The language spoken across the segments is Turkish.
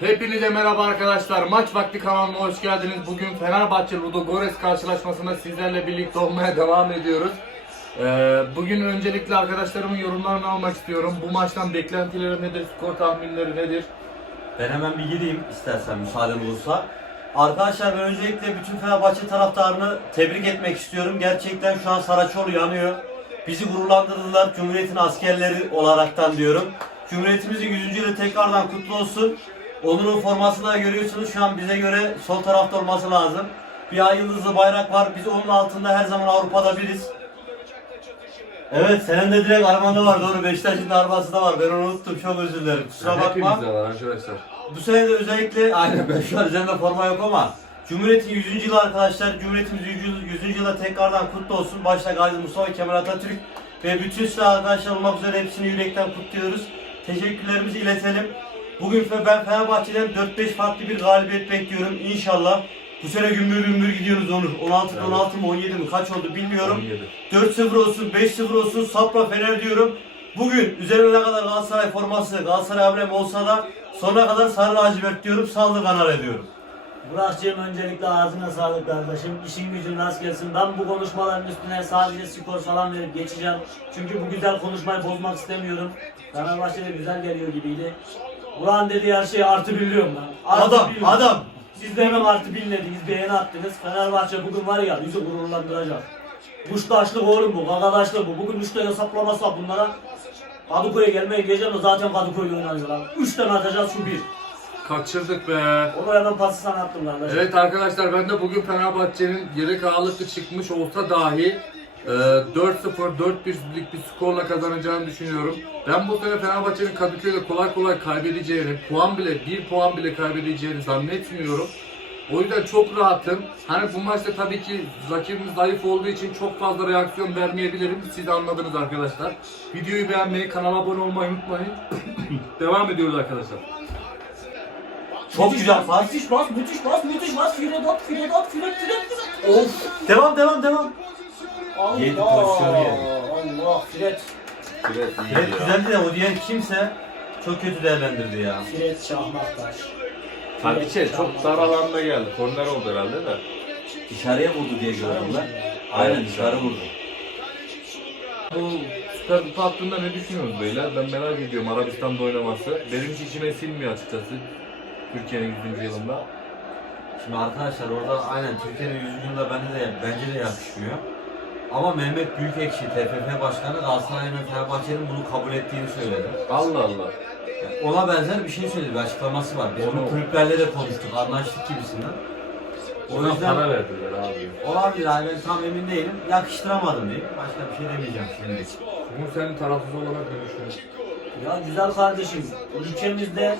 Hepinize merhaba arkadaşlar. Maç vakti kanalına hoş geldiniz. Bugün Fenerbahçe Ludogorets karşılaşmasında sizlerle birlikte olmaya devam ediyoruz. Ee, bugün öncelikle arkadaşlarımın yorumlarını almak istiyorum. Bu maçtan beklentileri nedir? Skor tahminleri nedir? Ben hemen bir gireyim istersen müsaaden olursa. Arkadaşlar ben öncelikle bütün Fenerbahçe taraftarını tebrik etmek istiyorum. Gerçekten şu an Saraçoğlu yanıyor. Bizi gururlandırdılar Cumhuriyet'in askerleri olaraktan diyorum. Cumhuriyetimizin 100. yılı tekrardan kutlu olsun. Onur'un formasını da görüyorsunuz. Şu an bize göre sol tarafta olması lazım. Bir ay yıldızlı bayrak var. Biz onun altında her zaman Avrupa'da biriz. Evet senin de direkt armanda var doğru Beşiktaş'ın arması da var ben onu unuttum çok özür dilerim kusura bakma. Hepimizde var arkadaşlar. Bu sene de özellikle aynen ben şu an üzerimde forma yok ama Cumhuriyet'in 100. yılı arkadaşlar Cumhuriyetimiz 100. 100. yıla tekrardan kutlu olsun. Başta Gazi Mustafa Kemal Atatürk ve bütün silah arkadaşlar olmak üzere hepsini yürekten kutluyoruz. Teşekkürlerimizi iletelim. Bugün ben Fenerbahçe'den 4-5 farklı bir galibiyet bekliyorum inşallah. Bu sene gümbür gümbür gidiyoruz Onur. 16 Evet. 16 mı 17 mi kaç oldu bilmiyorum. 17. 4-0 olsun, 5-0 olsun, Sapra Fener diyorum. Bugün üzerine ne kadar Galatasaray forması, Galatasaray amblemi olsa da sonuna kadar sarı lacivert diyorum, sallı kanar ediyorum. Burak'cığım öncelikle ağzına sağlık kardeşim. İşin gücün rast gelsin. Ben bu konuşmaların üstüne sadece skor falan verip geçeceğim. Çünkü bu güzel konuşmayı bozmak istemiyorum. Fenerbahçe'de güzel geliyor gibiydi. Burak'ın dediği her şeyi artı biliyorum ben. Artı Adam, biliyorum. adam. Siz de hemen artı bilmediniz, beğeni attınız. Fenerbahçe bugün var ya bizi gururlandıracak. Kuştaşlık oğlum bu, kakadaşlık bu. Bugün 3 tane hesaplamazsak bunlara Kadıköy'e gelmeye geleceğim de zaten Kadıköy'de oynanıyorlar. 3 tane atacağız şu bir. Kaçırdık be. Onu hemen pası sana attım kardeşim. Evet arkadaşlar ben de bugün Fenerbahçe'nin yedek ağırlıklı çıkmış olsa dahi e, 4-0, 4-1'lik bir skorla kazanacağını düşünüyorum. Ben bu sene Fenerbahçe'nin Kadıköy'de kolay kolay kaybedeceğini, puan bile, bir puan bile kaybedeceğini zannetmiyorum. O yüzden çok rahatım. Hani bu maçta tabii ki rakibimiz zayıf olduğu için çok fazla reaksiyon vermeyebilirim. Siz anladınız arkadaşlar. Videoyu beğenmeyi, kanala abone olmayı unutmayın. Devam ediyoruz arkadaşlar. Çok Müthiş güzel pas, pas. Müthiş pas, müthiş pas, müthiş pas. Firet at, firet at, firet, firet, firet. Of. Devam, devam, devam. Allah. Yedi pozisyon yedi. Allah, firet. Evet, Evet güzeldi de o diğer kimse çok kötü değerlendirdi ya. Firet Şahmaktaş. Hatice çok dar alanda geldi. Korner oldu herhalde de. Dışarıya vurdu diye gördüm ben. Aynen dışarı vurdu. Bu Süper Kupa hakkında ne düşünüyorsunuz beyler? Ben merak ediyorum Arabistan'da oynaması. Benim hiç içime sinmiyor açıkçası. Türkiye'nin 100. yılında. Şimdi arkadaşlar orada aynen Türkiye'nin 100. yılında bence de, bence de yakışmıyor. Ama Mehmet Büyükekşi, TFF Başkanı Galatasaray'ın ve Fenerbahçe'nin bunu kabul ettiğini söyledi. Allah Allah. Yani ona benzer bir şey söyledi, bir açıklaması var. Biz Onu- bunu kulüplerle de konuştuk, anlaştık gibisinden. O Ona yüzden para verdiler abi. olabilir yani ben tam emin değilim. Yakıştıramadım diyeyim. Başka bir şey demeyeceğim şimdi. Bunu senin tarafsız olarak ne düşünüyorsun? Ya güzel kardeşim, ülkemizde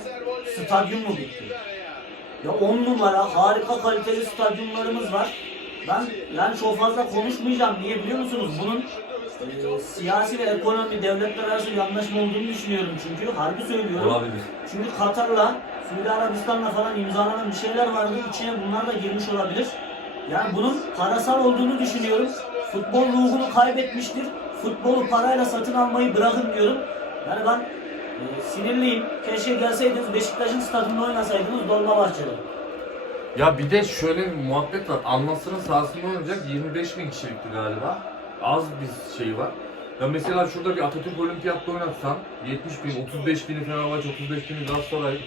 stadyum mu bitti? Ya on numara harika kaliteli stadyumlarımız var. Ben yani çok fazla konuşmayacağım. Niye biliyor musunuz? Bunun e, siyasi ve ekonomi devletler arası bir anlaşma olduğunu düşünüyorum çünkü. Harbi söylüyorum. Olabilir. Çünkü Katar'la, Suudi Arabistan'la falan imzalanan bir şeyler vardı. İçine bunlar da girmiş olabilir. Yani bunun parasal olduğunu düşünüyorum. Futbol ruhunu kaybetmiştir. Futbolu parayla satın almayı bırakın diyorum. Yani ben e, sinirliyim. Keşke gelseydiniz Beşiktaş'ın stadında oynasaydınız Dolmabahçe'de. Ya bir de şöyle bir muhabbet var. Anlasının sahasında oynayacak 25 bin kişilikti galiba. Az bir şey var. Ya mesela şurada bir Atatürk Olimpiyat'ta oynatsan 70 bin, 35 bini Fenerbahçe, 35 bini Galatasaray.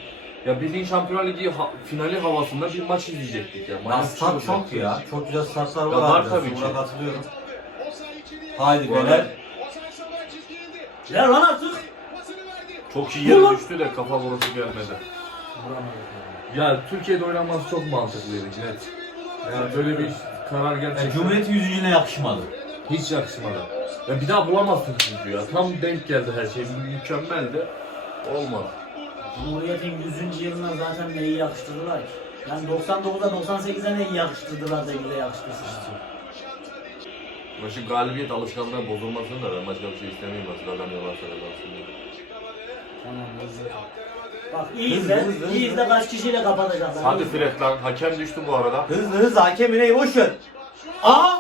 Ya bildiğin Şampiyonlar Ligi ha- finali havasında bir maç izleyecektik ya. Ya Manyak bir şey stat olacak. çok ya. Çok güzel statlar Ya var. var abi. tabii Buna ki. katılıyorum. Haydi Bu arada- beyler. Ver lan artık. Çok iyi yere düştü de kafa vuruşu gelmedi. Ya Türkiye'de oynanması çok mantıklıydı net. Yani böyle bir karar gerçekten Yani Cumhuriyet'in 100. yılına yakışmadı. hiç yakışmadı. Ya bir daha bulamazsın çünkü ya. Tam denk geldi her şey. Mükemmeldi. Olmadı. Cumhuriyet'in 100. yılına zaten neyi yakıştırdılar ki? Yani 99'da 98'e neyi yakıştırdılar da bize yakıştırsın. Ama şu galibiyet alışkanlığı bozulmasın da ben başka bir şey istemiyorum. Nasıl kazanıyorlarsa kazansın diye. Tamam hızlı. Bak iyi Hızlı, izle, hızlı, iyi hızlı. izle kaç kişiyle kapatacaklar. Hadi Fred lan. Hakem düştü bu arada. Hızlı hızlı hakem ineği boş ver. Aa!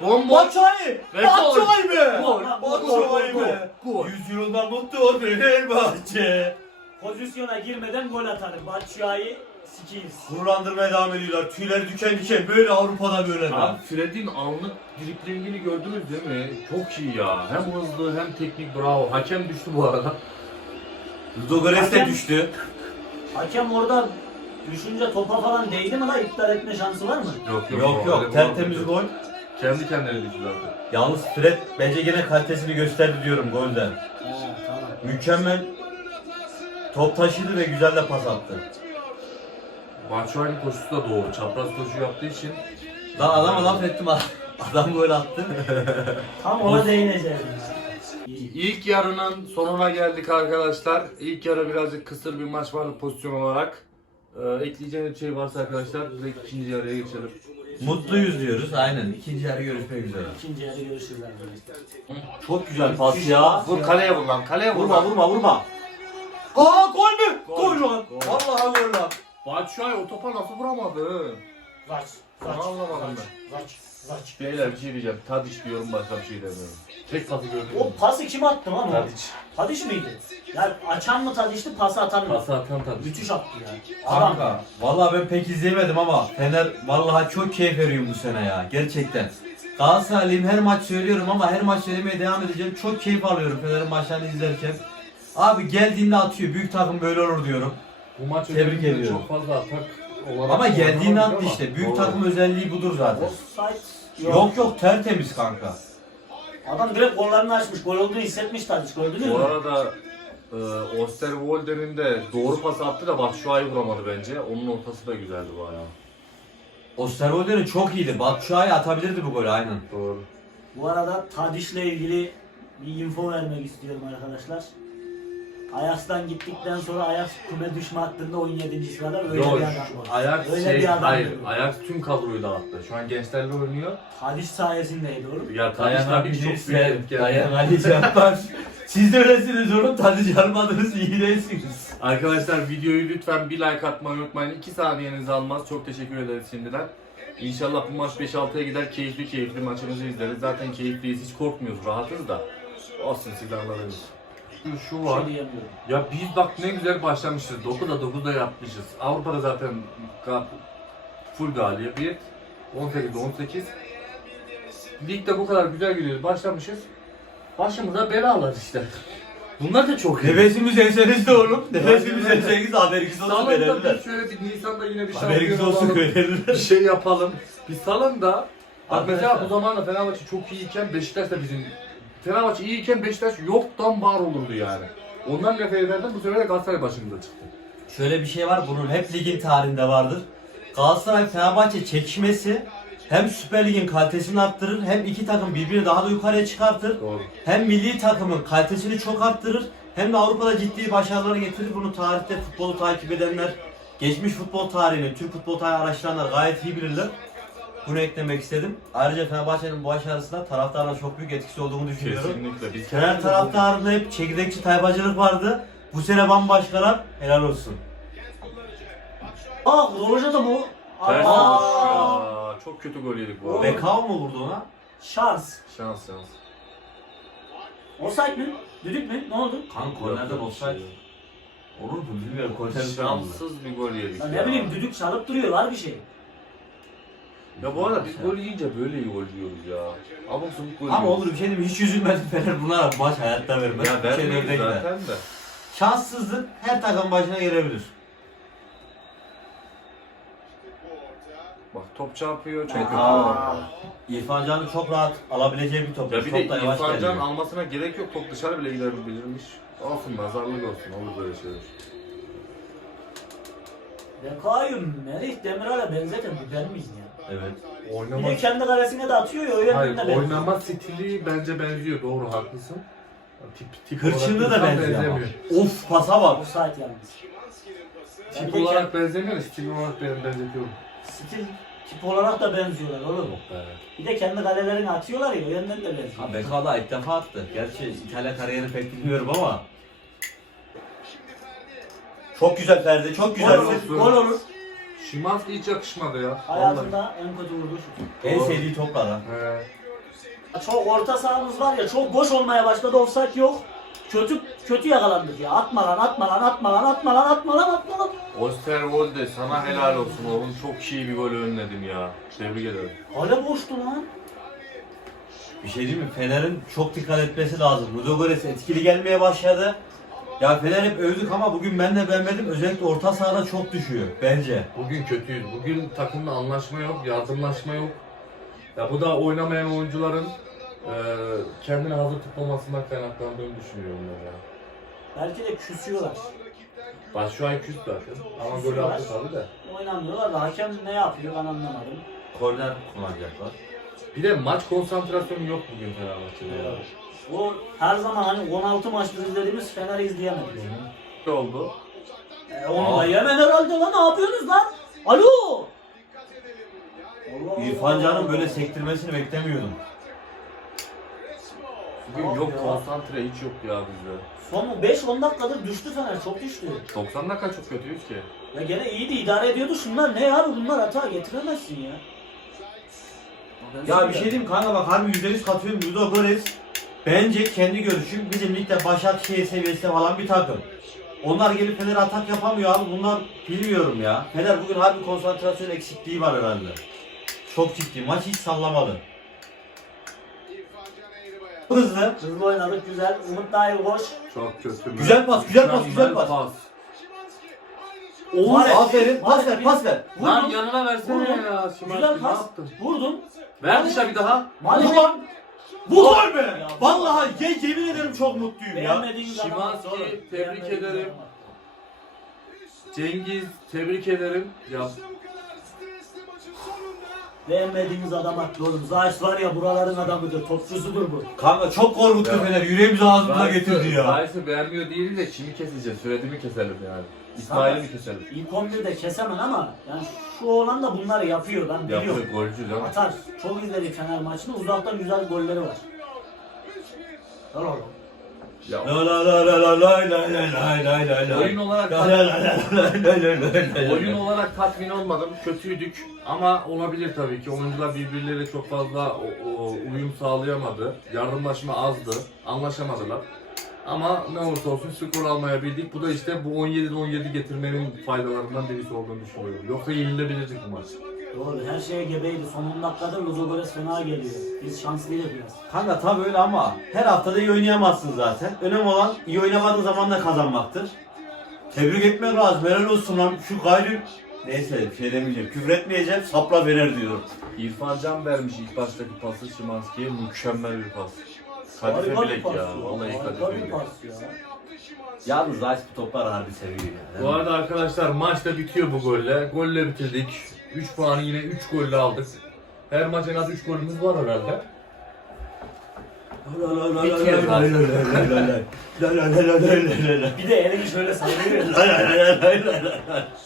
Bomboş. Batshuayi! Ve gol. Batshuayi be! Gol. Batshuayi Gol, gol, be! gol. 100 yılında mutlu Fenerbahçe. pozisyona girmeden gol atarım. Batshuayi sikeriz. Gururlandırmaya devam ediyorlar. Tüyleri diken diken böyle Avrupa'da böyle. Abi Fred'in anlık driplingini gördünüz değil mi? Çok iyi ya. Hem hızlı hem teknik bravo. Hakem düştü bu arada. Ludogorets de Hakem- düştü. Hakem orada düşünce topa falan değdi mi la iptal etme şansı var mı? Yok Yok yok tertemiz gol. Kendi kendine düştü zaten. Yalnız Fred bence gene kalitesini gösterdi diyorum golden. He tamam. Mükemmel top taşıdı ve güzel de pas attı. Batshuayi'nin koşusu da doğru. Çapraz koşu yaptığı için Lan adama laf ettim ha. Adam gol attı. Tam ona değineceğim. İlk yarının sonuna geldik arkadaşlar. İlk yarı birazcık kısır bir maç vardı pozisyon olarak. Ee, ekleyeceğiniz bir şey varsa arkadaşlar direkt ikinci yarıya geçelim. Mutluyuz diyoruz aynen. İkinci yarı görüşmek üzere. İkinci yarı görüşürüz arkadaşlar. Çok güzel pas ya. Vur kaleye vur lan kaleye vur Vurma lan. vurma vurma. Aa gol mü? Gol. Gol, lan. Gol. Vallahi gol lan. Batshuayi o topa nasıl vuramadı? Zaç. Zaç, anlamadım Zaç. Zaç. Beyler bir şey diyeceğim. Tadiç diyorum başka bir şey demiyorum. Tek pası gördüm. O pası kim attı lan o? Tadiç. Tadiş miydi? Ya açan mı Tadiş'ti, pası atan mı? Pası atan Tadiç. Müthiş attı ya. Adam. Kanka vallahi ben pek izleyemedim ama Fener vallahi çok keyif veriyorum bu sene ya gerçekten. Galatasaraylıyım her maç söylüyorum ama her maç söylemeye devam edeceğim. Çok keyif alıyorum Fener'in maçlarını izlerken. Abi geldiğinde atıyor. Büyük takım böyle olur diyorum. Bu maç Tebrik ediyorum. Çok fazla atak olarak Ama geldiğinde oynamadı attı ama işte. Büyük doğru. takım özelliği budur zaten. Offside Yok yok tertemiz kanka. Adam direkt kollarını açmış. Gol olduğunu hissetmiş Tadiş. Gördünüz Bu mü? arada e, Osterwolder'in de doğru pas attı da Batshuayi vuramadı bence. Onun ortası da güzeldi bayağı. Osterwolder'in çok iyiydi. Batshuayi atabilirdi bu golü aynen. Doğru. Bu arada Tadiş'le ilgili bir info vermek istiyorum arkadaşlar. Ajax'tan gittikten sonra Ajax küme düşme hattında 17. sırada öyle Yok, bir adam var. Ajax Öyle şey, bir adam hayır. Ajax tüm kadroyu dağıttı. Şu an gençlerle oynuyor. Tadiş sayesindeydi oğlum. Ya Tadiç tabii çok büyük etken. Dayan Ali Cabbar. Siz de öylesiniz oğlum. Tadı çalmadınız iyi değilsiniz. Arkadaşlar videoyu lütfen bir like atmayı unutmayın. 2 saniyenizi almaz. Çok teşekkür ederiz şimdiden. İnşallah bu maç 5-6'ya gider. Keyifli keyifli maçımızı izleriz. Zaten keyifliyiz. Hiç korkmuyoruz. Rahatız da. Olsun siz anladınız. Şu Bir var. şey diyemiyorum. Ya biz bak ne güzel başlamışız. 9'da 9'da yapmışız. Avrupa'da zaten full galibiyet. 18 18. Ligde bu kadar güzel gidiyoruz. Başlamışız. Başımıza belalar işte. Bunlar da çok iyi. Nefesimiz enseniz de oğlum. Nefesimiz enseniz de haberiniz olsun Salonda verirler. bir şöyle bir Nisan'da yine bir Haberiniz olsun olalım. Bir verirler. şey yapalım. Bir salon da Bak mesela bu zamanla Fenerbahçe çok iyiyken Beşiktaş da bizim Fenerbahçe iyiyken Beşiktaş yoktan var olurdu yani. Ondan nefret ederdim bu sefer de Galatasaray başımıza çıktı. Şöyle bir şey var bunun hep ligin tarihinde vardır. Galatasaray Fenerbahçe çekişmesi hem Süper Lig'in kalitesini arttırır hem iki takım birbirini daha da yukarıya çıkartır. Doğru. Hem milli takımın kalitesini çok arttırır hem de Avrupa'da ciddi başarılar getirir. Bunu tarihte futbolu takip edenler, geçmiş futbol tarihini, Türk futbol tarihini araştıranlar gayet iyi bilirler. Bunu eklemek istedim. Ayrıca Fenerbahçe'nin bu başarısında taraftarla çok büyük etkisi olduğunu düşünüyorum. Kesinlikle. Biz Fener taraftarında hep çekirdekçi tayfacılık vardı. Bu sene bambaşkalar. Helal olsun. Aa Roja da mı? Ters Aa, olmuş ya. Çok kötü gol yedik bu arada. Bekao mu vurdu ona? Şans. Şans şans. Offside mi? Düdük mü? Ne oldu? Kan kornerden offside. Olur mu bilmiyorum kornerden. Şanssız bir gol yedik Ya ya. ne bileyim düdük çalıp duruyor var bir şey. Ya bu arada biz gol yiyince böyle iyi gol yiyoruz ya. Abuk subuk gol Ama yiyoruz. olur bir şey diyeyim hiç üzülmedim Fener bunlara maç hayatta vermez. Ya Bir şey vermeyiz önde gider. zaten de. Şanssızlık her takım başına gelebilir. Bak top çarpıyor çok kötü. İrfan Can'ın çok rahat alabileceği bir top. Ya bir de çok da yavaş İrfan Can geliyor. almasına gerek yok. Top dışarı bile gidebilirmiş. Olsun nazarlık olsun. Olur böyle şeyler. Bekayım, Merih Demiral'a benzeten bu ben miyim ya? Evet. Bir Oynama, de kendi kalesine de atıyor ya o Hayır, yönden de benziyor. oynama stili bence benziyor. Doğru haklısın. Tip, tip Hırçınlığı olarak da insan benziyor ama. benzemiyor. Of pasa bak. Offside yalnız. Ya bir Tip de olarak benzemiyor da stil olarak ben benzetiyorum. Stil tip olarak da benziyorlar oğlum. Bir de kendi kalelerini atıyorlar ya o yönden de benziyor. Ha Bekao da ilk defa attı. Gerçi İtalya kariyerini pek bilmiyorum ama. Çok güzel Ferdi, çok Gol güzel. olur, gol olur. Şimanski hiç yakışmadı ya. Vallahi. Hayatında en kötü vurduğu şut. En sevdiği toplar ha. He. Çok orta sahamız var ya çok boş olmaya başladı offside yok. Kötü kötü yakalandık ya. Atma lan atma lan atma lan atma lan atma lan atma lan. Osterwolde sana helal olsun oğlum. Çok iyi bir gol önledim ya. Tebrik ederim. Hala boştu lan. Bir şey diyeyim mi? Fener'in çok dikkat etmesi lazım. Ludogorets etkili gelmeye başladı. Ya Fener hep övdük ama bugün ben de beğenmedim. Özellikle orta sahada çok düşüyor bence. Bugün kötüyüz. Bugün takımda anlaşma yok, yardımlaşma yok. Ya bu da oynamayan oyuncuların eee kendini hazır tutmamasından kaynaklandığını düşünüyorum ben ya. Belki de küsüyorlar. Baş şu an küs zaten. Ama golü attı tabii de. Oynamıyorlar da hakem ne yapıyor ben anlamadım. Korner kullanacaklar. Bir de maç konsantrasyonu yok bugün Fenerbahçe'de ya. O her zaman hani 16 maçtır izlediğimiz Fener'i izleyemedik. Ne oldu? E, onu da yemen herhalde lan ne yapıyorsunuz lan? Alo! Allah İrfan. Can'ın böyle sektirmesini beklemiyordum. Bugün Yok yok ya. konsantre hiç yok ya bizde. Son 5-10 dakikadır düştü Fener çok düştü. 90 dakika çok kötüyüz ki. Ya gene iyiydi idare ediyordu şunlar ne abi bunlar hata getiremezsin ya. Ya bir şey diyeyim kanka bak harbi %100 katıyorum. Ludogorets bence kendi görüşüm bizim ligde Başakşehir seviyesinde falan bir takım. Onlar gelip Fener atak yapamıyor abi. Bunlar bilmiyorum ya. Fener bugün harbi konsantrasyon eksikliği var herhalde. Çok ciddi. Maç hiç sallamadı. Hızlı. Hızlı oynadık güzel. Umut Dahil boş. Çok kötü. Güzel pas, güzel pas, güzel pas. Oğuz Var, aferin. Pas ver, pas ver. Lan yanına versene Vurdum. ya. Güzel Şimanski ne pas. yaptın? Vurdum. Ver dışarı bir daha. Maalesef Bu lan. Bu gol be. Ya, Vallahi ye, yemin ederim çok mutluyum ya. beğenmediğiniz. Şimanski, Doğru. tebrik ederim. Cengiz tebrik ederim. Ya Beğenmediğiniz adam haklı oğlum. Zayt var ya buraların adamıdır. Topçusudur bu. Kanka çok korkuttu Ya. Fener. Yüreğimizi ağzımıza getirdi ya. Zayt'ı beğenmiyor değil de kimi keseceğiz? Süredimi keselim yani. İsmail'i mi keselim? İlk 11'de kesemem ama yani şu oğlan da bunları yapıyor ben biliyorum. Yapıyor golcü değil mi? Atar. Çok izledik Fener maçını. Uzaktan güzel golleri var. Ver oğlum. Ya, La la la la la la la la la la la. oyun olarak La la la la la la la la. oyun olarak tatmin olmadım. Kötüydük ama olabilir tabii ki. Oyuncular birbirleriyle çok fazla o- o uyum sağlayamadı. Yardımlaşma azdı. Anlaşamadılar. Ama ne olursa olsun skor almaya bildik. Bu da işte bu 17'de 17 getirmenin faydalarından birisi olduğunu düşünüyorum. Yoksa yenilebilirdik bu maç. Doğru. Her şeye gebeydi. Son 10 dakikada Luzogorets fena geliyor. Biz şanslıydık biraz. Kanka tabii öyle ama her haftada iyi oynayamazsın zaten. Önemli olan iyi oynamadığın zaman da kazanmaktır. Tebrik etmek lazım. Helal olsun lan. Şu gayrı... Neyse bir şey demeyeceğim. Küfür etmeyeceğim. Sapla verer diyorum. İrfan Can vermiş ilk baştaki pası Şimanski'ye mükemmel bir pas. Kadife Harika bir bilek pas ya. Vallahi Harika kadife bir bilek. pas ya. Yalnız Zayt bu toplar harbi seviyor yani. Bu arada arkadaşlar maç da bitiyor bu golle. Golle bitirdik. 3 puanı yine 3 golle aldık. Her maç en az 3 golümüz var herhalde. Bitiyor zaten. Bir de elini şöyle sallıyor.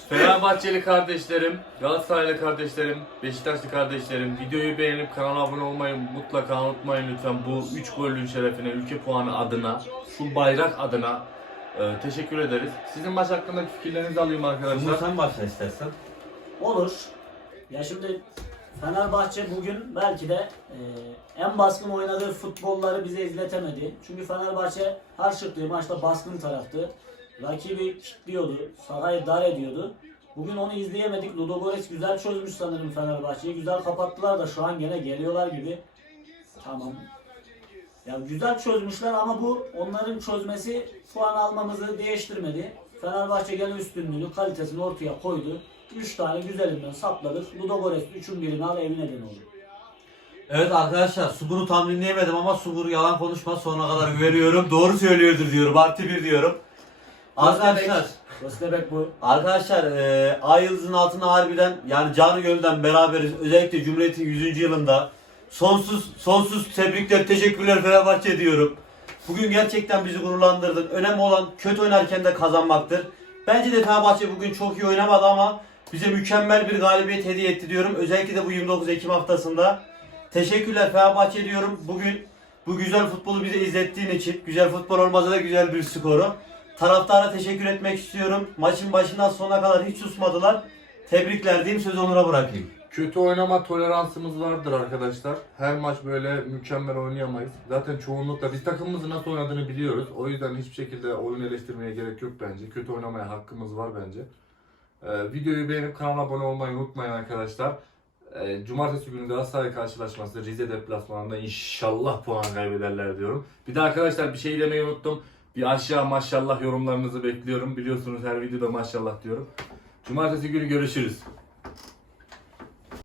Fenerbahçeli kardeşlerim, Galatasaraylı kardeşlerim, Beşiktaşlı kardeşlerim videoyu beğenip kanala abone olmayı mutlaka unutmayın lütfen. Bu 3 golün şerefine, ülke puanı adına, şu bayrak adına e, teşekkür ederiz. Sizin maç hakkındaki fikirlerinizi alayım Umut arkadaşlar. sen başla istersen. Olur. Ya şimdi Fenerbahçe bugün belki de e, en baskın oynadığı futbolları bize izletemedi. Çünkü Fenerbahçe her çıktığı maçta baskın taraftı. Rakibi kilitliyordu, sahayı dar ediyordu. Bugün onu izleyemedik. Ludogorets güzel çözmüş sanırım Fenerbahçe'yi. Güzel kapattılar da şu an gene geliyorlar gibi. Tamam. Ya güzel çözmüşler ama bu onların çözmesi puan almamızı değiştirmedi. Fenerbahçe gene üstünlüğünü, kalitesini ortaya koydu. 3 tane güzelinden sapladık. Ludogorets 3'ün birini al evine dön oğlum. Evet arkadaşlar Subur'u tam dinleyemedim ama Subur yalan konuşmaz sonuna kadar güveniyorum. Doğru söylüyordur diyorum. Artı bir diyorum. Arkadaşlar Köstebek bu. Arkadaşlar e, Ay Yıldız'ın altına harbiden yani canı gönülden beraberiz. Özellikle Cumhuriyet'in 100. yılında sonsuz sonsuz tebrikler, teşekkürler Fenerbahçe diyorum. Bugün gerçekten bizi gururlandırdın. Önemli olan kötü oynarken de kazanmaktır. Bence de Fenerbahçe bugün çok iyi oynamadı ama bize mükemmel bir galibiyet hediye etti diyorum. Özellikle de bu 29 Ekim haftasında. Teşekkürler Fenerbahçe diyorum. Bugün bu güzel futbolu bize izlettiğin için, güzel futbol olmasa da güzel bir skoru. Taraftara teşekkür etmek istiyorum. Maçın başından sonuna kadar hiç susmadılar. Tebrikler diyeyim sözü Onur'a bırakayım. Kötü oynama toleransımız vardır arkadaşlar. Her maç böyle mükemmel oynayamayız. Zaten çoğunlukla biz takımımızın nasıl oynadığını biliyoruz. O yüzden hiçbir şekilde oyun eleştirmeye gerek yok bence. Kötü oynamaya hakkımız var bence. Ee, videoyu beğenip kanala abone olmayı unutmayın arkadaşlar. Ee, Cumartesi günü Galatasaray karşılaşması Rize deplasmanında inşallah puan kaybederler diyorum. Bir de arkadaşlar bir şey demeyi unuttum. Bir aşağı maşallah yorumlarınızı bekliyorum. Biliyorsunuz her videoda maşallah diyorum. Cumartesi günü görüşürüz.